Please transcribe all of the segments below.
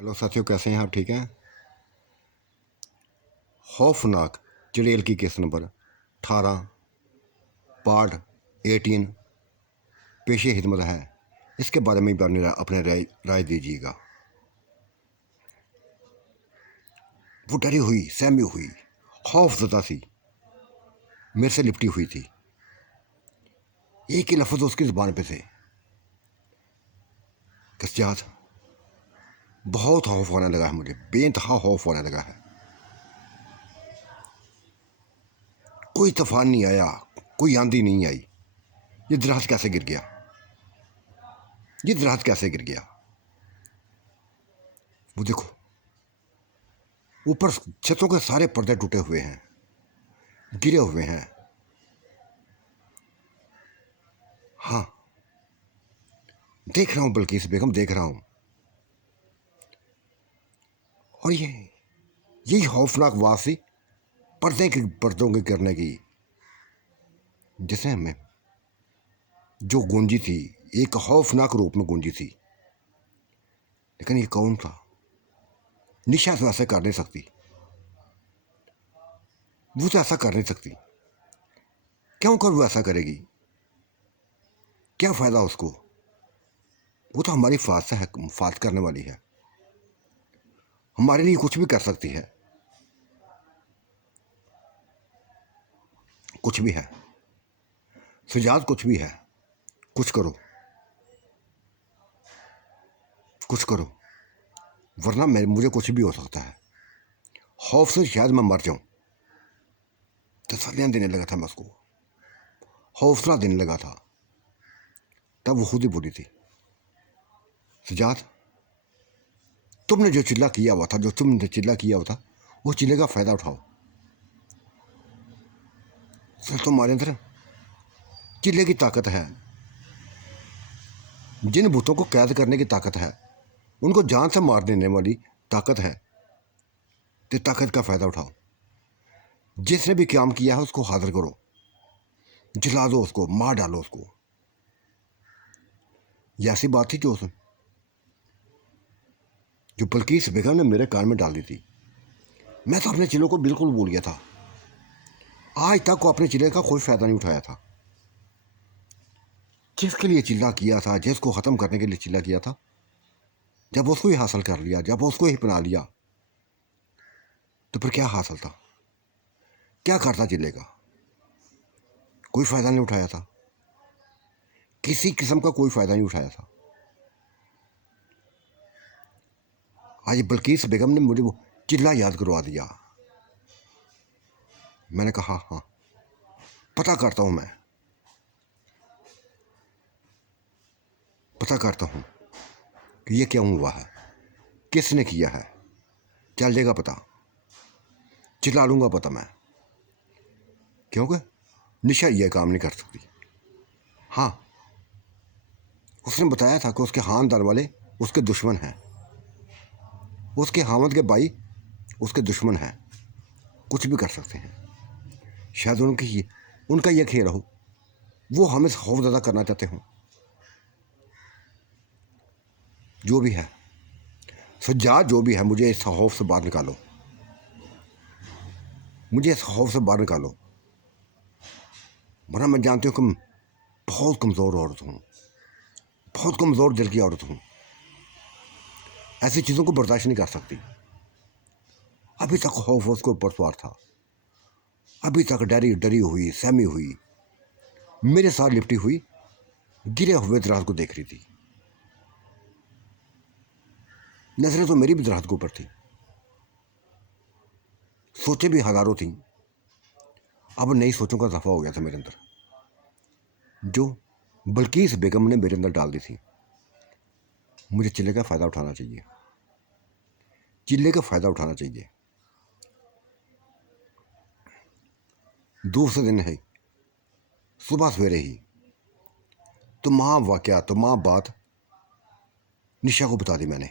Hello साथियों, कैसे हैं आप? ठीक हैं? खौफनाक चुड़ैल की केस नंबर 18 पार्ट 18 पेशे हिदमत है। इसके बारे में भी अपने राय दीजिएगा। वो डरी हुई, सहमी हुई, खौफजदा सी मेरे से लिपटी हुई थी। एक ही लफ्ज़ उसकी ज़ुबान पे थे, कस्यात। बहुत खौफ होने लगा है मुझे, बेइंतहा खौफ होने लगा है। कोई तूफान नहीं आया, कोई आंधी नहीं आई। ये दरख्त कैसे गिर गया? ये दरख्त कैसे गिर गया? वो देखो, ऊपर छतों के सारे पर्दे टूटे हुए हैं, गिरे हुए हैं। हाँ, देख रहा हूँ बल्किस बेगम, देख रहा हूँ। और यही खौफनाक आवाज़ थी पर्दों के गिरने की, जिसने हमें जो गूंजी थी, एक खौफनाक रूप में गूंजी थी। लेकिन ये कौन था? निशा तो ऐसा कर नहीं सकती, वो तो ऐसा कर नहीं सकती। क्यों कर वो ऐसा करेगी? क्या फ़ायदा उसको? वो तो हमारी फात करने वाली है, हमारे लिए कुछ भी कर सकती है। कुछ भी है सुजात, कुछ भी है। कुछ करो, कुछ करो, वरना मुझे कुछ भी हो सकता है। खौफ से शायद मैं मर जाऊं। तसल्लियाँ देने लगा था मैं उसको, हौसला देने लगा था। तब वो खुद ही बोली थी, सुजात, तुमने जो चिल्ला किया हुआ था, जो तुमने चिल्ला किया हुआ था, वो चिल्ले का फ़ायदा उठाओ। सर, तुम्हारे अंदर चिल्ले की ताकत है, जिन भूतों को कैद करने की ताकत है, उनको जान से मार देने वाली ताकत है। तो ताकत का फ़ायदा उठाओ। जिसने भी काम किया है उसको हाजिर करो, जला दो उसको, मार डालो उसको। ये ऐसी बात थी जो बल्किस बेगम ने मेरे कान में डाल दी थी। मैं तो अपने चिल्लों को बिल्कुल भूल गया था। आज तक को अपने चिल्ले का कोई फ़ायदा नहीं उठाया था। जिसके लिए चिल्ला किया था, जिसको ख़त्म करने के लिए चिल्ला किया था, जब उसको ही हासिल कर लिया, जब उसको ही अपना लिया, तो फिर क्या हासिल था? क्या करता चिल्ले का? कोई फ़ायदा नहीं उठाया था, किसी किस्म का कोई फ़ायदा नहीं उठाया था। आज बल्किस बेगम ने मुझे वो चिल्ला याद करवा दिया। मैंने कहा, हाँ, पता करता हूँ, मैं पता करता हूँ कि ये क्यों हुआ है, किसने किया है। चल जाएगा पता, चिल्ला लूँगा पता मैं, क्योंकि निशा ये काम नहीं कर सकती। हाँ, उसने बताया था कि उसके खानदान वाले उसके दुश्मन हैं, उसके हामद के भाई उसके दुश्मन हैं, कुछ भी कर सकते हैं। शायद उनका ये खेल हो, वो हमें खौफ ज़्यादा करना चाहते हों। जो भी है सज्जाद, जो भी है, मुझे इस खौफ से बाहर निकालो, मुझे इस खौफ से बाहर निकालो। वरना मैं जानती हूँ कि मैं बहुत कमज़ोर औरत हूँ, बहुत कमज़ोर दिल की औरत हूँ, ऐसी चीज़ों को बर्दाश्त नहीं कर सकती। अभी तक खौफ उसके ऊपर सवार था, अभी तक डरी डरी हुई, सहमी हुई, मेरे साथ लिपटी हुई, गिरे हुए दराज को देख रही थी। नजरें तो मेरी भी दराज के ऊपर थी, सोचें भी हज़ारों थी। अब नई सोचों का इजाफा हो गया था मेरे अंदर, जो बल्किस बेगम ने मेरे अंदर डाल दी थी। मुझे चिल्ले का फ़ायदा उठाना चाहिए, चिल्ले का फ़ायदा उठाना चाहिए। दूसरे दिन है, सुबह सवेरे ही तमाम बात निशा को बता दी मैंने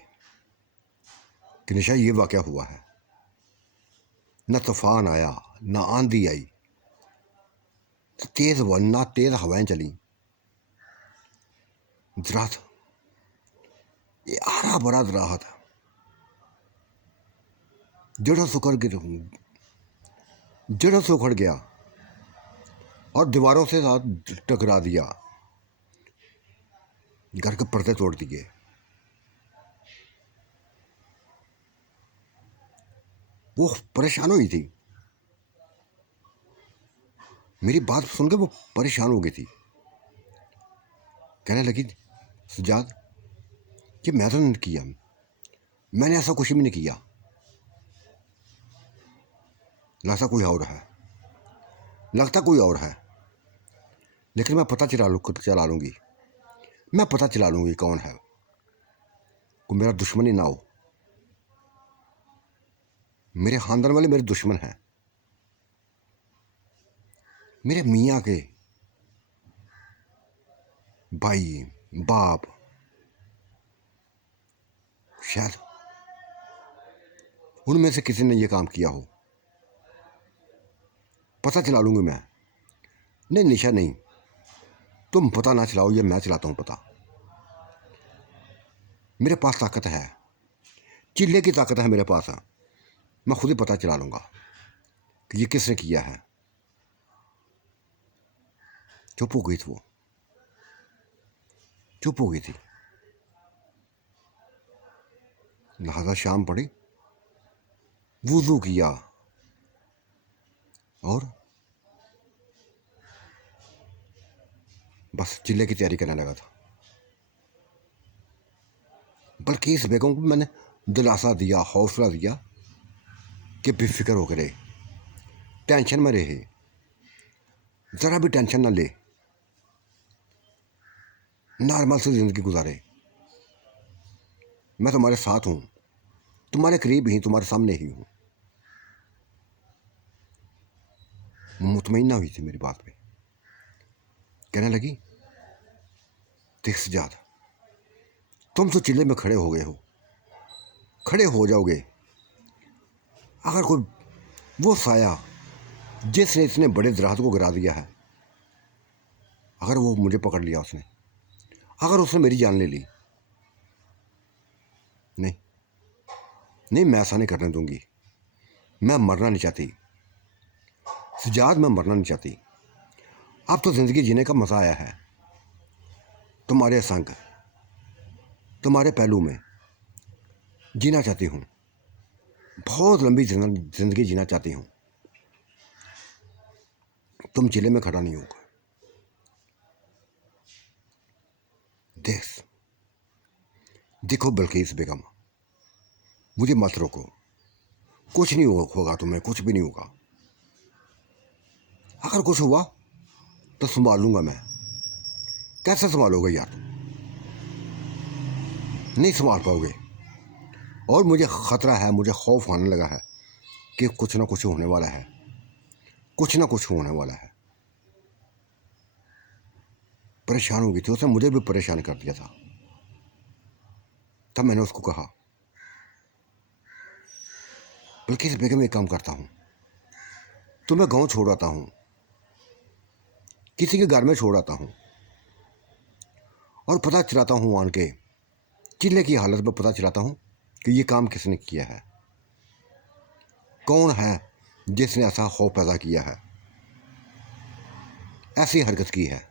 कि निशा, ये वाक़या हुआ है। न तूफान आया, न आंधी आई, ना तेज़ हवाएं चली। दरख्त, ये हरा भरा दरख्त, जड़ों से उखड़ गया और दीवारों से साथ टकरा दिया, घर के पर्दे तोड़ दिए। वो परेशान हुई थी, मेरी बात सुन के वो परेशान हो गई थी। कहने लगी, सजाद कि मैं तो नहीं किया, मैंने ऐसा कुछ भी नहीं किया, लगता कोई और है, लगता कोई और है। लेकिन मैं पता चला लूँगी, मैं पता चला लूँगी कौन है, कोई मेरा दुश्मन ही ना हो। मेरे खानदान वाले मेरे दुश्मन हैं, मेरे मियाँ के भाई बाप, शायद उनमें से किसी ने ये काम किया हो। पता चला लूँगी मैं। नहीं निशा नहीं, तुम पता ना चलाओ, ये मैं चलाता हूँ पता। मेरे पास ताकत है, चिल्ले की ताकत है मेरे पास है। मैं खुद ही पता चला लूँगा कि ये किसने किया है। चुप हो गई थी वो, चुप हो गई थी। लिहाजा शाम पड़ी, वुज़ू किया और बस चिल्ले की तैयारी करने लगा था। बल्कि इस बेगम को मैंने दिलासा दिया, हौसला दिया कि बेफिक्र होकर रहे, टेंशन में रहे, ज़रा भी टेंशन ना ले, नॉर्मल से ज़िंदगी गुजारे। मैं तुम्हारे साथ हूँ, तुम्हारे करीब ही, तुम्हारे सामने ही हूँ। मुतमईन ना हुई थी मेरी बात पे। कहने लगी, देख सजाद, तुम तो चिल्ले में खड़े हो गए हो, खड़े हो जाओगे। अगर कोई वो साया जिसने इतने बड़े दराज को गिरा दिया है, अगर वो मुझे पकड़ लिया उसने, अगर उसने मेरी जान ले ली, नहीं नहीं, मैं ऐसा नहीं करने दूंगी। मैं मरना नहीं चाहती सजाद, मैं मरना नहीं चाहती। अब तो ज़िंदगी जीने का मज़ा आया है, तुम्हारे संग, तुम्हारे पहलू में जीना चाहती हूँ, बहुत लंबी ज़िंदगी जीना चाहती हूँ। तुम चिल्ले में खड़ा नहीं होगा। देखो बल्कीस बेगम, मुझे मत रोको, कुछ नहीं होगा तुम्हें, कुछ भी नहीं होगा। अगर कुछ हुआ तो संभाल लूँगा मैं। कैसे संभालोगे यार, नहीं संभाल पाओगे। और मुझे ख़तरा है, मुझे खौफ आने लगा है कि कुछ ना कुछ होने वाला है, कुछ ना कुछ होने वाला है। परेशान हो गई थी, उसने मुझे भी परेशान कर दिया था। तब मैंने उसको कहा, बल्कि इस बेगम एक काम करता हूँ, तुम्हें गांव छोड़ आता हूँ, किसी के घर में छोड़ आता हूँ, और पता चलाता हूँ आन के, चिल्ले की हालत में पता चलाता हूँ कि ये काम किसने किया है, कौन है जिसने ऐसा खौफ पैदा किया है, ऐसी हरकत की है।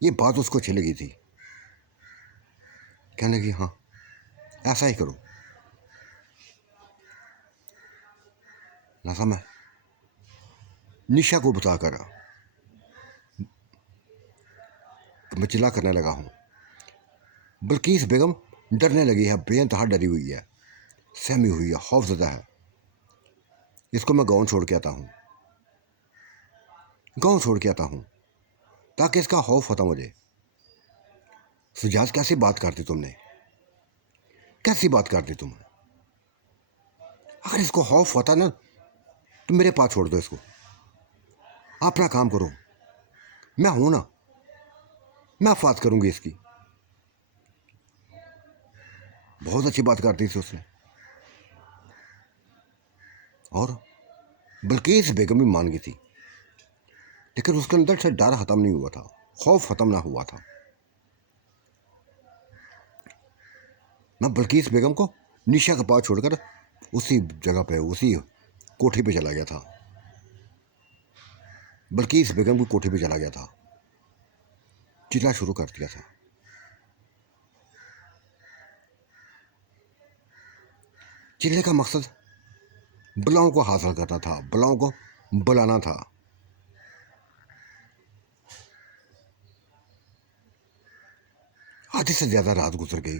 ये बात उसको अच्छी लगी थी। कहने लगी, हाँ ऐसा ही करो। लिहाजा मैं निशा को बताकर मैं चिल्ला करने लगा हूँ। बल्कीस बेगम डरने लगी है, बेइंतहा डरी हुई है, सहमी हुई है, खौफज़दा है। इसको मैं गाँव छोड़ के आता हूँ, गाँव छोड़ के आता हूँ, ताकि इसका खौफ होता मुझे। सुजाज कैसी बात करती तुमने, कैसी बात करती तुम। अगर इसको खौफ होता ना तो मेरे पास छोड़ दो इसको, अपना काम करो, मैं हूं ना, मैं हिफाजत करूंगी इसकी। बहुत अच्छी बात करती थी उसने, और बल्कीस बेगम भी मान गई थी। लेकिन उसके अंदर से डर ख़त्म नहीं हुआ था, खौफ ख़त्म ना हुआ था। मैं बल्कीस बेगम को निशा का पाँव छोड़कर उसी जगह पे, उसी कोठी पे चला गया था। बल्किस बेगम की कोठी पे चला गया था, चिल्ला शुरू कर दिया था। चिल्ले का मकसद बलाओं को हासिल करना था, बलाओं को बुलाना था। आधे से ज्यादा रात गुजर गई,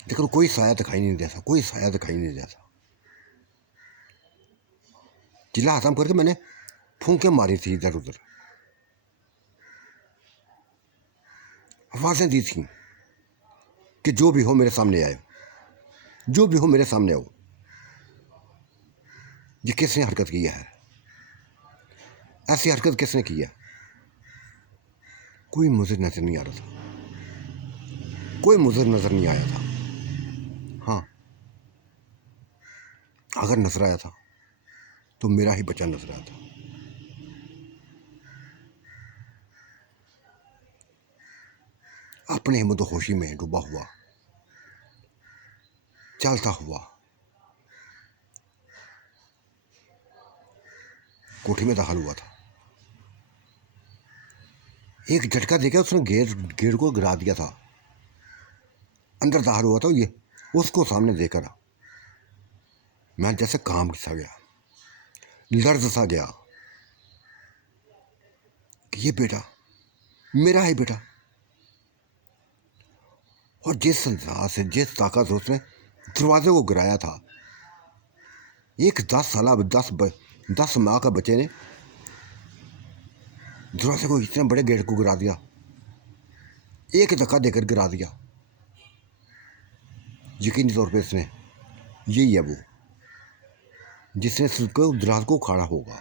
लेकिन कोई साया दिखाई नहीं देता, कोई साया दिखाई नहीं देता। चिल्ला खत्म करके मैंने फूंके मारी थी इधर उधर, आवाजें दी थी कि जो भी हो मेरे सामने आए, जो भी हो मेरे सामने आओ। ये किसने हरकत की है? ऐसी हरकत किसने की है? कोई मुझे नजर नहीं आ रहा था, कोई मुझे नजर नहीं आया था। हाँ, अगर नजर आया था तो मेरा ही बच्चा नजर आया था। अपने मदहोशी में डूबा हुआ, चलता हुआ कोठी में दाखिल हुआ था। एक झटका देकर उसने गेट को गिरा दिया था। अंदर दाखिल हुआ था ये, उसको सामने देखकर मैं जैसे काम सा गया, लर्ज सा गया कि ये बेटा मेरा है बेटा। और जिस अंदाज से, जिस ताकत से उसने दरवाजे को गिराया था, एक 10 माह का बच्चे ने दरवाजे को, इतने बड़े गेट को गिरा दिया, एक धक्का देकर गिरा दिया। यकीनी तौर पे इसने, यही है वो जिसने उसको दराज को उखाड़ा होगा।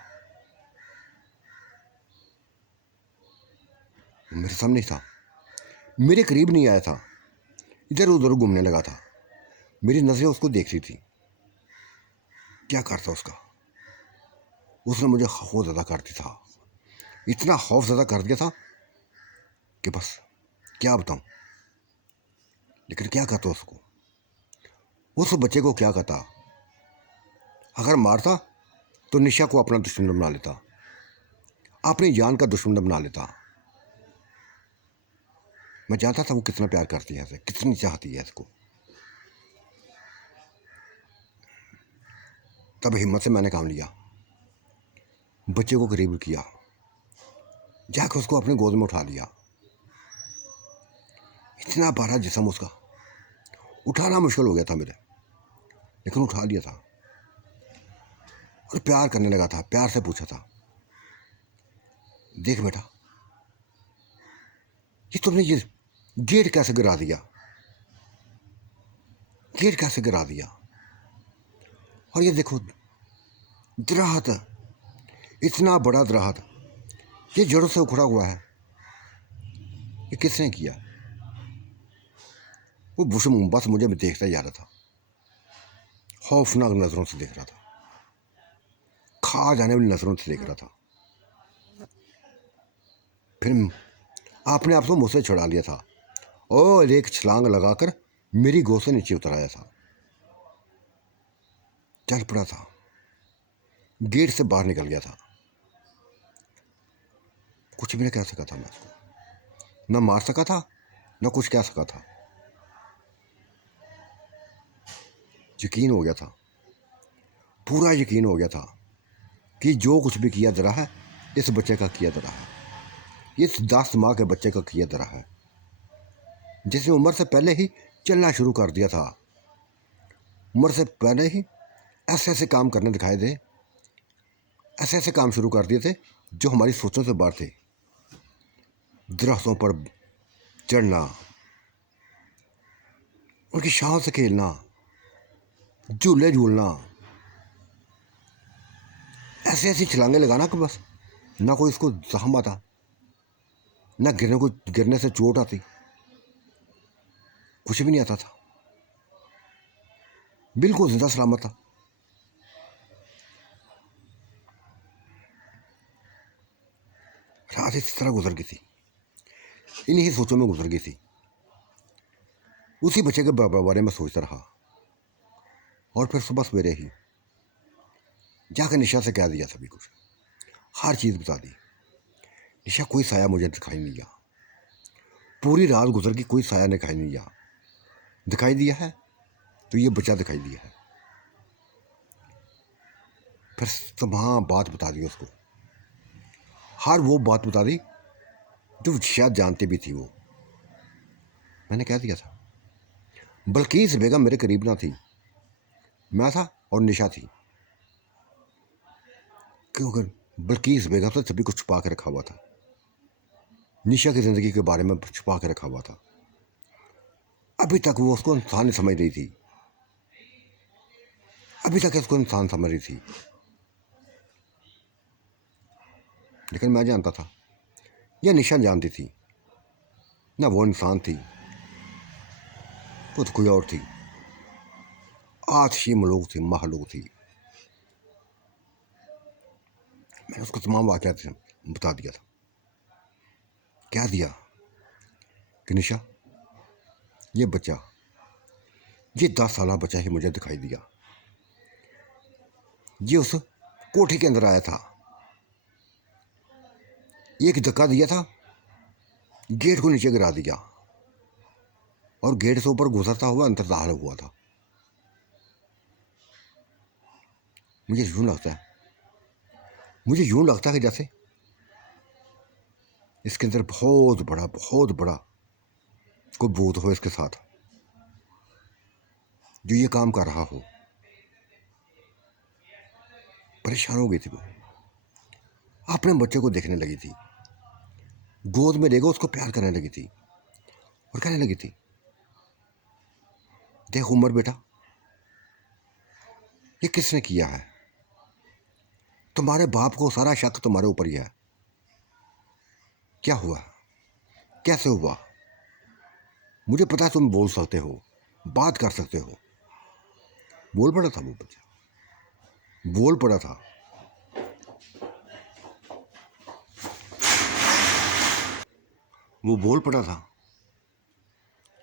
मेरे सामने था, मेरे करीब नहीं आया था, इधर उधर घूमने लगा था। मेरी नजरें उसको देख रही थी। क्या करता उसका? उसने मुझे खौफ ज़्यादा कर दिया था, इतना खौफ ज़्यादा कर दिया था कि बस क्या बताऊं। लेकिन क्या कहता उसको, उस बच्चे को क्या कहता? अगर मारता तो निशा को अपना दुश्मन बना लेता, अपनी जान का दुश्मन बना लेता। मैं जानता था वो कितना प्यार करती है इसे, कितनी चाहती है इसको। तब हिम्मत से मैंने काम लिया, बच्चे को करीब किया, जाकर उसको अपने गोद में उठा लिया। इतना बड़ा जिस्म उसका, उठाना मुश्किल हो गया था मेरे, लेकिन उठा लिया था। और प्यार करने लगा था, प्यार से पूछा था, देख बेटा, ये तुमने ये गेट कैसे गिरा दिया? गेट कैसे गिरा दिया? और ये देखो दरख्त, इतना बड़ा दरख्त, ये जड़ों से उखड़ा हुआ है, ये किसने किया? वो बुशम बस मुझे देखता ही जा रहा था, खौफनाक नजरों से देख रहा था, खा जाने वाली नजरों से देख रहा था। फिर आपने आप को मुझसे छुड़ा लिया था और एक छलांग लगाकर मेरी गोद से नीचे उतर आया था, चल पड़ा था, गेट से बाहर निकल गया था। कुछ भी नहीं कह सका था मैं उसको, न मार सका था, न कुछ कह सका था। यकीन हो गया था, पूरा यकीन हो गया था कि जो कुछ भी किया जरा है, इस बच्चे का किया जरा है, इस 10 माह के बच्चे का किया जरा है, जिसने उम्र से पहले ही चलना शुरू कर दिया था। उम्र से पहले ही ऐसे ऐसे काम करने दिखाए थे, ऐसे ऐसे काम शुरू कर दिए थे जो हमारी सोचों से बाहर थे। दरख्तों पर चढ़ना, उनकी छांव से खेलना, झूले झूलना, ऐसी ऐसी छलांगे लगाना कि बस ना कोई इसको जख्म आता, ना गिरने से चोट आती, कुछ भी नहीं आता था, बिल्कुल जिंदा सलामत था। रात इस तरह गुजर गई थी, इन्हीं सोचों में गुजर गई थी। उसी बच्चे के बारे में सोचता रहा। और फिर सुबह सवेरे ही जाकर निशा से कह दिया सभी कुछ, हर चीज़ बता दी। निशा, कोई साया मुझे दिखाई नहीं दिया। पूरी रात गुजर गई, कोई साया दिखाई नहीं दिया। दिखाई दिया है तो ये बच्चा दिखाई दिया है। फिर तमाम बात बता दी उसको, हर वो बात बता दी जो शायद जानती भी थी वो। मैंने कह दिया था, बल्किस बेगम मेरे करीब ना थी, मैं था और निशा थी। क्योंकि बल्किस बेगम से सभी कुछ छुपा के रखा हुआ था, निशा की ज़िंदगी के बारे में छुपा के रखा हुआ था। अभी तक वो उसको इंसान नहीं समझ रही थी, अभी तक उसको इंसान समझ रही थी। लेकिन मैं जानता था, यह निशा जानती थी ना वो इंसान थी, वो तो कोई और थी। आठशी मलूक थी, महलूक थी। मैंने उसको तमाम वाक़यात बता दिया था। कह दिया कि निशा, ये बच्चा, ये 10 साल बच्चा ही मुझे दिखाई दिया। ये उस कोठी के अंदर आया था, एक धक्का दिया था, गेट को नीचे गिरा दिया और गेट से ऊपर गुजरता हुआ अंदर दाखिल हुआ था। मुझे यूं लगता है कि जैसे इसके अंदर बहुत बड़ा कोई भूत हो इसके साथ, जो ये काम कर रहा हो। परेशान हो गई थी वो, अपने बच्चे को देखने लगी थी, गोद में लेगा उसको प्यार करने लगी थी और कहने लगी थी, देख उमर बेटा, ये किसने किया है? तुम्हारे बाप को सारा शक तुम्हारे ऊपर ही है। क्या हुआ, कैसे हुआ? मुझे पता है तुम बोल सकते हो, बात कर सकते हो। बोल पड़ा था वो बच्चा, बोल पड़ा था। वो बोल पड़ा था।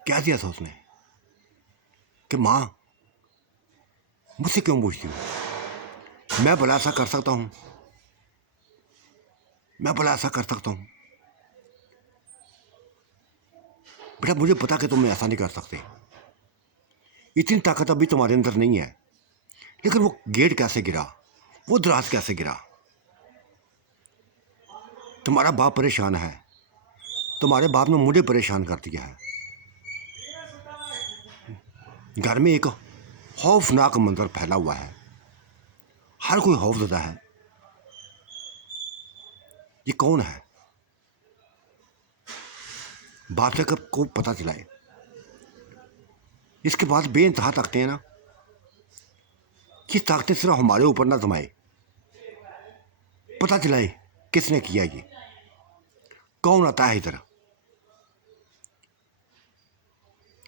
क्या दिया था उसने कि माँ मुझसे क्यों पूछती हो? मैं भला ऐसा कर सकता हूँ, मैं भला ऐसा कर सकता हूँ? बेटा मुझे पता कि तुम ऐसा नहीं कर सकते, इतनी ताकत अभी तुम्हारे अंदर नहीं है। लेकिन वो गेट कैसे गिरा, वो दराज कैसे गिरा? तुम्हारा बाप परेशान है, तुम्हारे बाप ने मुझे परेशान कर दिया है। घर में एक खौफनाक मंजर फैला हुआ है, हर कोई खौफजदा है। ये कौन है? बाप से कब को पता चलाए। इसके बाद बेइंतहा ताकतें हैं ना, ये ताकतें सिर्फ हमारे ऊपर ना जमाए, पता चलाए किसने किया, ये कौन आता है इधर।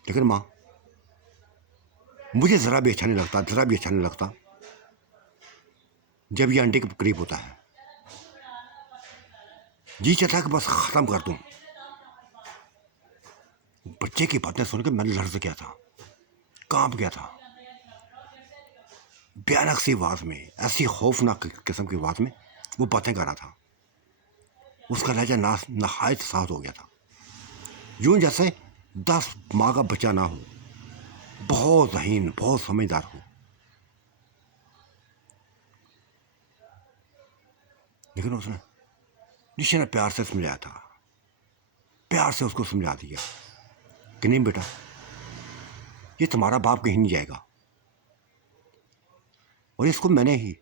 लेकिन माँ मुझे ज़रा भी अच्छा नहीं लगता, ज़रा भी अच्छा नहीं लगता जब ये अंडे के करीब होता है। जी चाहता है कि बस ख़त्म कर दूँ। बच्चे की बातें सुनकर मैं लर्ज़ गया था, कांप गया था। भयानक सी आवाज़ में, ऐसी खौफनाक किस्म की आवाज़ में वो बातें कर रहा था। उसका लहजा नहायत साफ हो गया था, यूं जैसे 10 माह का बच्चा ना हो, बहुत ज़हीन, बहुत समझदार हो। लेकिन उसने निशा ने प्यार से समझाया था, प्यार से उसको समझा दिया कि नहीं बेटा, ये तुम्हारा बाप कहीं नहीं जाएगा, और इसको मैंने ही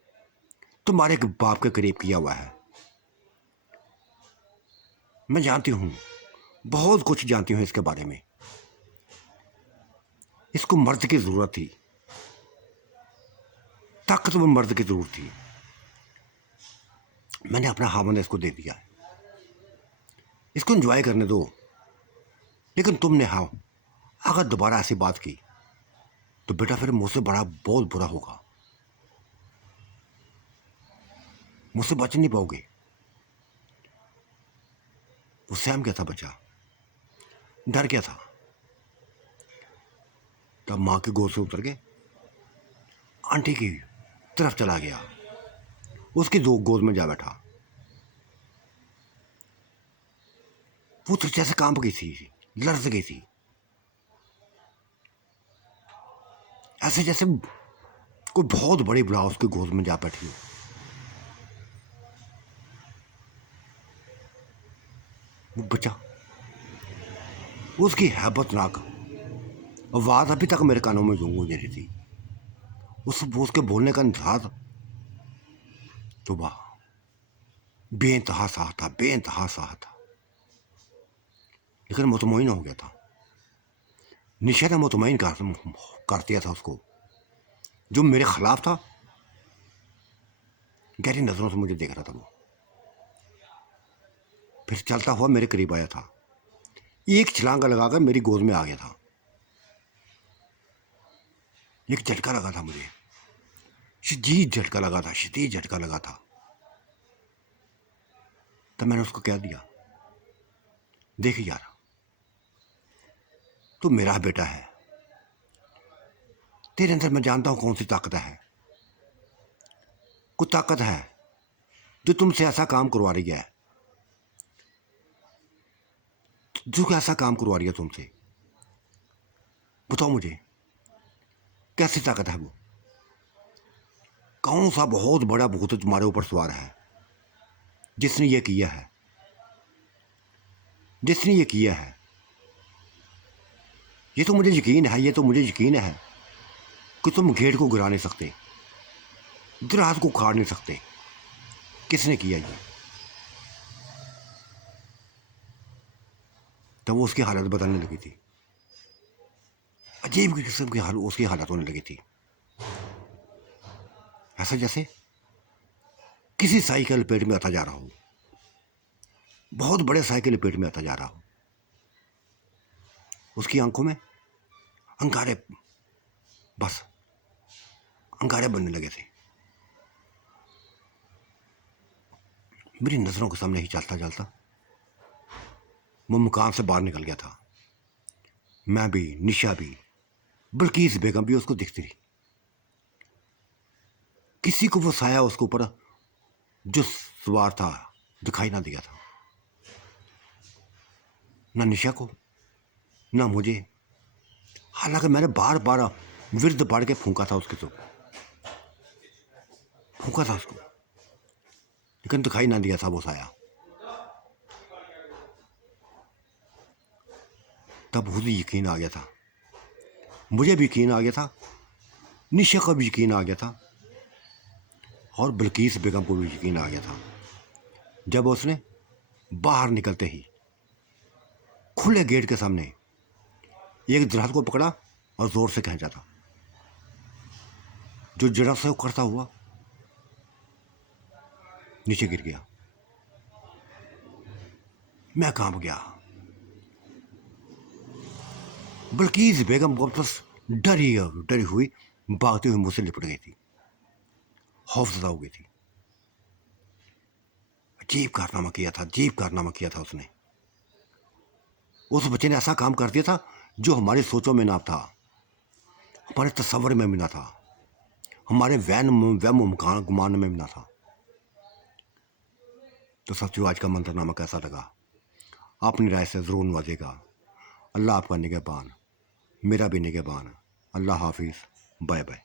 तुम्हारे बाप के करीब किया हुआ है। मैं जानती हूँ, बहुत कुछ जानती हूँ इसके बारे में। इसको मर्द की ज़रूरत थी, ताकतवर मर्द की ज़रूरत थी। मैंने अपना हामन इसको दे दिया है, इसको एंजॉय करने दो। लेकिन तुमने हाँ, अगर दोबारा ऐसी बात की तो बेटा फिर मुझसे बड़ा बहुत बुरा होगा, मुझसे बच नहीं पाओगे। वो सहम गया था बच्चा, डर गया था। तब माँ की गोद से उतर के आंटी की तरफ चला गया, उसकी दो गोद में जा बैठा। वो तो जैसे कांप गई थी, लर्ज गई थी, ऐसे जैसे कोई बहुत बड़ी बुला उसकी गोद में जा बैठी हो। वो बच्चा, उसकी हैबतनाक आवाज अभी तक मेरे कानों में गूंज रही थी। उसके बोलने का अंदाज तो वाह, बेइंतहा साह था, बेइंतहा साह था। लेकिन मुतमईन हो गया था। निशा ने मुतमईन कर दिया था उसको। जो मेरे खिलाफ था, गहरी नजरों से मुझे देख रहा था वो। फिर चलता हुआ मेरे करीब आया था, एक छलांगा लगाकर मेरी गोद में आ गया था। एक झटका लगा था मुझे, शदीद झटका लगा था, शदीद झटका लगा था। तब मैंने उसको कह दिया, देख यार, तू मेरा बेटा है, तेरे अंदर मैं जानता हूं कौन सी ताकत है। कुछ ताकत है जो तुमसे ऐसा काम करवा रही है, जो ऐसा काम करवा रही है तुमसे। बताओ मुझे, कैसी ताकत है वो? कौन सा बहुत बड़ा भूत तुम्हारे ऊपर सवार है जिसने ये किया है, जिसने ये किया है? ये तो मुझे यकीन है, ये तो मुझे यकीन है कि तुम गेट को गिरा नहीं सकते, दराज को उखाड़ नहीं सकते। किसने किया ये? तब वो उसकी हालत बदलने लगी थी, अजीब किस्म की उसकी हालत होने लगी थी। ऐसा जैसे किसी साई के लपेट में आता जा रहा हो, बहुत बड़े साई के लपेट में आता जा रहा हो। उसकी आंखों में अंगारे, बस अंगारे बनने लगे थे। मेरी नजरों के सामने ही चलता चलता वो मकान से बाहर निकल गया था। मैं भी, निशा भी, बल्किस बेगम भी उसको दिखती रही। किसी को वो साया उसके ऊपर जो सवार था दिखाई ना दिया था, ना निशा को, ना मुझे। हालांकि मैंने बार बार विरुद्ध पढ़ के फूंका था उसके, तो फूंका था उसको, लेकिन दिखाई ना दिया था वो साया। तब मुझे यकीन आ गया था, मुझे भी यकीन आ गया था, निशा का भी यकीन आ गया था, और बल्किस बेगम को भी यकीन आ गया था, जब उसने बाहर निकलते ही खुले गेट के सामने एक दरख्त को पकड़ा और जोर से खींचा था। जो जड़ा से उखड़ता हुआ नीचे गिर गया। मैं कांप गया। बल्किस बेगम वापस डरी हुई भागती हुई मुझसे लिपट गई थी, खौफजदा हो गई थी। अजीब कारनामा किया था, अजीब कारनामा किया था उसने। उस बच्चे ने ऐसा काम कर दिया था जो हमारी सोचों में ना था, हमारे तस्वर में भी ना था, हमारे वहम गुमान में भी ना था। तो साथियों, आज का मंजरनामा कैसा लगा? अपनी राय से ज़रूर नवाजेगा। अल्लाह आपका निगहबान, मेरा भी निगहबान। अल्लाह हाफिज़, बाय बाय।